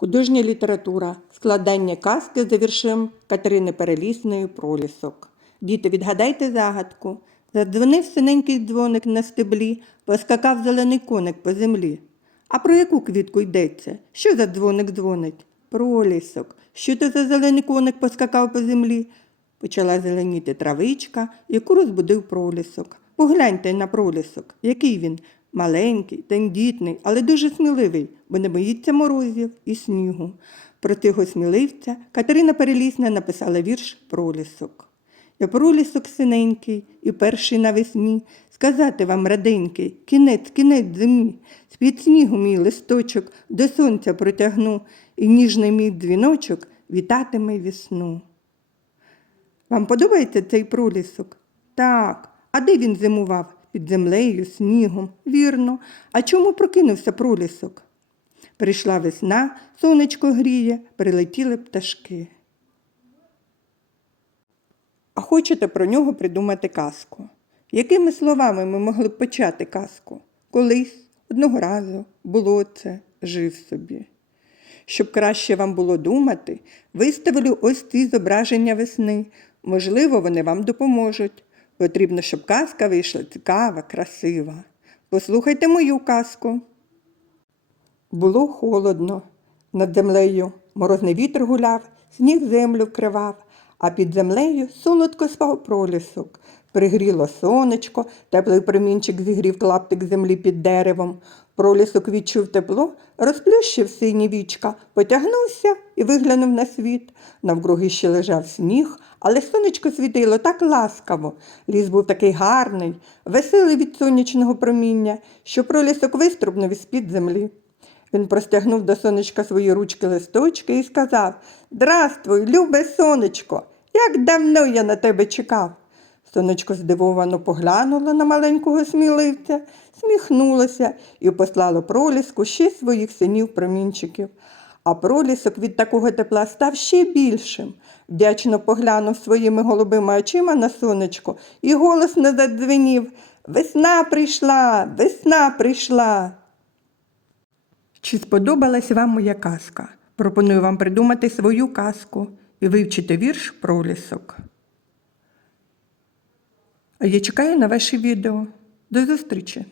Художня література. Складання казки за віршем Катерини Перелісної Пролісок. Діти, відгадайте загадку. Задзвонив синенький дзвоник на стеблі, поскакав зелений коник по землі. А про яку квітку йдеться? Що за дзвоник дзвонить? Пролісок. Що то за зелений коник поскакав по землі? Почала зеленіти травичка, яку розбудив пролісок. Погляньте на пролісок. Який він? Маленький, тендітний, але дуже сміливий, бо не боїться морозів і снігу. Про цього сміливця Катерина Перелісна написала вірш Пролісок. Я пролісок синенький і перший навесні, сказати вам, раденький, кінець, кінець зимі, з-під снігу мій листочок до сонця протягну, і ніжний мій дзвіночок вітатиме весну. Вам подобається цей пролісок? Так. А де він зимував? Під землею, снігом. Вірно. А чому прокинувся пролісок? Прийшла весна, сонечко гріє, прилетіли пташки. А хочете про нього придумати казку? Якими словами ми могли б почати казку? Колись, одного разу, було це, жив собі. Щоб краще вам було думати, виставлю ось ці зображення весни. Можливо, вони вам допоможуть. Потрібно, щоб казка вийшла цікава, красива. Послухайте мою казку. Було холодно. Над землею морозний вітер гуляв, сніг землю вкривав, а під землею солодко спав пролісок. Пригріло сонечко, теплий промінчик зігрів клаптик землі під деревом. Пролісок відчув тепло, розплющив сині вічка, потягнувся і виглянув на світ. Навкруги ще лежав сніг, але сонечко світило так ласкаво. Ліс був такий гарний, веселий від сонячного проміння, що пролісок виструбнув із-під землі. Він простягнув до сонечка свої ручки листочки і сказав Здравствуй, любе сонечко, як давно я на тебе чекав. Сонечко здивовано поглянуло на маленького сміливця, сміхнулося і послало проліску ще своїх синів промінчиків. А пролісок від такого тепла став ще більшим. Вдячно поглянув своїми голубими очима на сонечко і голосно задзвенів Весна прийшла, весна прийшла. Чи сподобалась вам моя казка? Пропоную вам придумати свою казку і вивчити вірш пролісок. А я чекаю на ваші відео. До зустрічі!